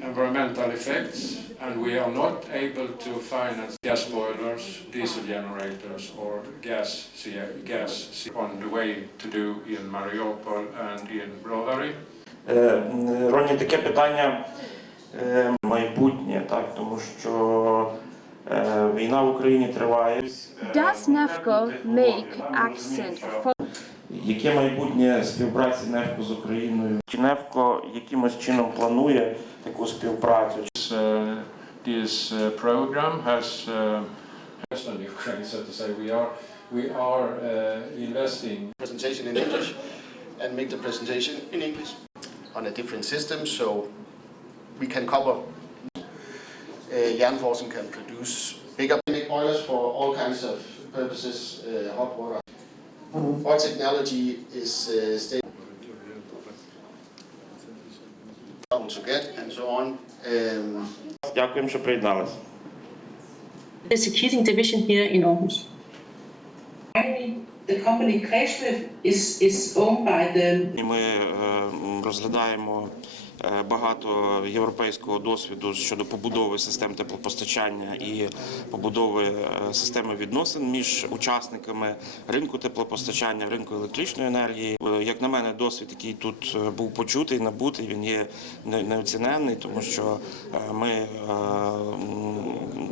environmental effects, and we are not able to finance gas boilers, diesel generators, or gas, gas on the way to do in Mariupol and in Brodary. Е, м, Роні, таке питання е, майбутнє, так, тому що е, війна в Україні триває. Does NEFCO make accent for Яке майбутнє співпраці НЕФКО з Україною? Чи НЕФКО якимось чином планує таку співпрацю? This, uh, this uh, program has uh, Western Ukraine, so to say. We are we are uh, investing presentation in English and make the presentation in English on a different system so we can cover. Uh, Jernforsen can produce bigger big boilers for all kinds of purposes, uh, hot water. Our technology is uh, stable to get and so on. Um, Дякуємо, що приєдналися. There's a heating division here in Aarhus. Finally, the company Kretschmer is, is owned by the І Ми е, м, розглядаємо е, багато європейського досвіду щодо побудови систем теплопостачання і побудови е, системи відносин між учасниками ринку теплопостачання, ринку електричної енергії. Е, Як на мене, досвід, який тут е, був почутий, набутий, він є неоціненний, тому що е, ми е,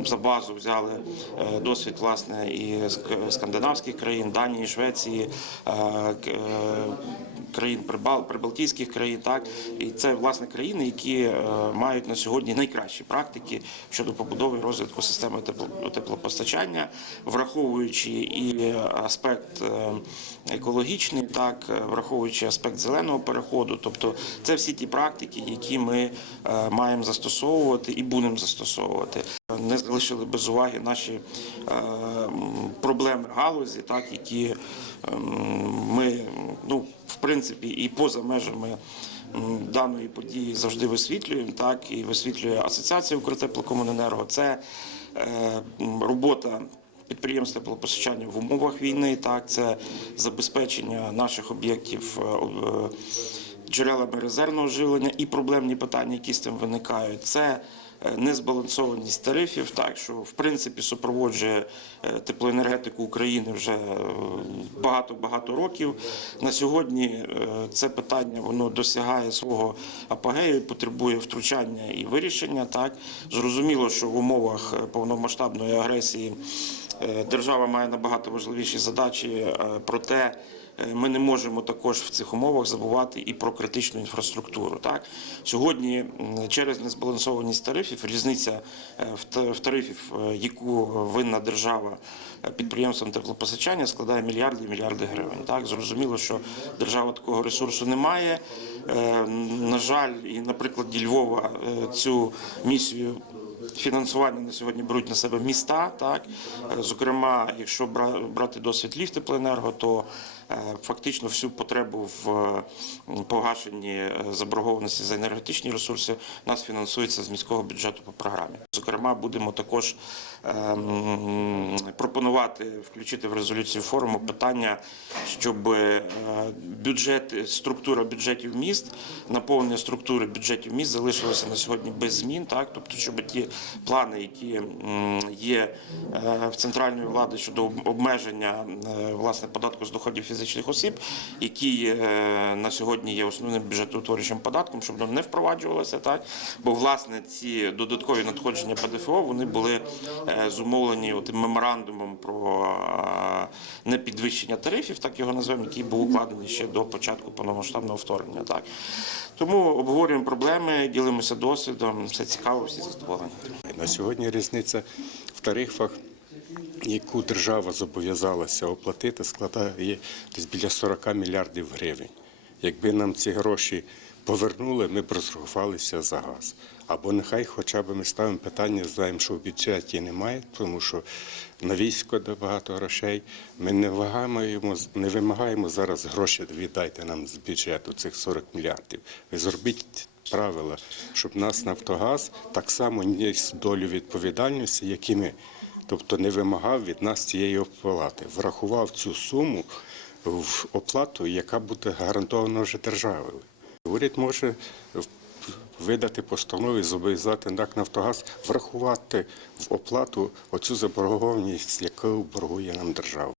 за базу взяли е, досвід власне і скандинавських країн, Данії, Швеції, е, е, країн Прибал- прибалтійських країн, так і це власне країни, які е, мають на сьогодні найкращі практики щодо побудови розвитку системи теплопостачання, враховуючи і аспект е, екологічний, так е, враховуючи аспект зеленого переходу. Тобто, це всі ті практики, які ми маємо застосовувати і будемо застосовувати. Не залишили без уваги наші проблеми галузі, так які ем, ми ну в принципі і поза межами даної події завжди висвітлюємо. Так і висвітлює асоціація «Укртеплокомуненерго». Це е, робота. Підприємств теплопостачання в умовах війни, так це забезпечення наших об'єктів е, е, джерелами резервного живлення і проблемні питання, які з тим виникають. Це незбалансованість тарифів, так що в принципі супроводжує е, теплоенергетику України вже багато багато років. На сьогодні е, це питання воно досягає свого апогею, потребує втручання і вирішення. Так зрозуміло, що в умовах е, повномасштабної агресії е, держава має набагато важливіші задачі, е, проте. Е, Ми не можемо також в цих умовах забувати і про критичну інфраструктуру. Так сьогодні через незбалансованість тарифів різниця е, в тарифів, е, яку винна держава підприємствам теплопостачання, складає мільярди і мільярди гривень. Так зрозуміло, що держава такого ресурсу не має. На жаль, і на прикладі Львова цю місію. Фінансування на сьогодні беруть на себе міста. Так зокрема, якщо бра- брати досвід Львів теплоенерго, то фактично всю потребу в е, погашенні е, заборгованості за енергетичні ресурси у нас фінансується з міського бюджету по програмі. Зокрема, будемо також пропонувати включити в резолюцію форуму питання, щоб е, бюджет, структура бюджетів міст, наповнення структури бюджетів міст залишилося на сьогодні без змін. Так, тобто, щоб ті плани, які є е, в центральної влади щодо обмеження е, власне податку з доходів фізичних осіб, які е, на сьогодні є основним бюджетоутворюючим податком, щоб воно не впроваджувалося, так бо власне ці додаткові надходження ПДФО вони були е, зумовлені тим меморандумом про е, непідвищення тарифів, так його назвемо, який був укладений ще до початку повномасштабного вторгнення. Так тому обговорюємо проблеми, ділимося досвідом. Все цікаво, всі задоволені. На сьогодні різниця в тарифах, яку держава зобов'язалася оплатити, складає десь біля 40 мільярдів гривень. Якби нам ці гроші повернули, ми б розрахувалися за газ. Або нехай хоча б ми ставимо питання, знаємо, що в бюджеті немає, тому що на військо багато грошей. Ми не вимагаємо, не вимагаємо зараз гроші, віддайте нам з бюджету цих 40 мільярдів. Ви зробіть правила, щоб нас Нафтогаз так само ніс долю відповідальності, як і ми. Тобто не вимагав від нас цієї оплати, врахував цю суму в оплату, яка буде гарантована вже державою. Уряд може видати постанову і зобов'язати НАК Нафтогаз врахувати в оплату оцю заборгованість, яку боргує нам держава.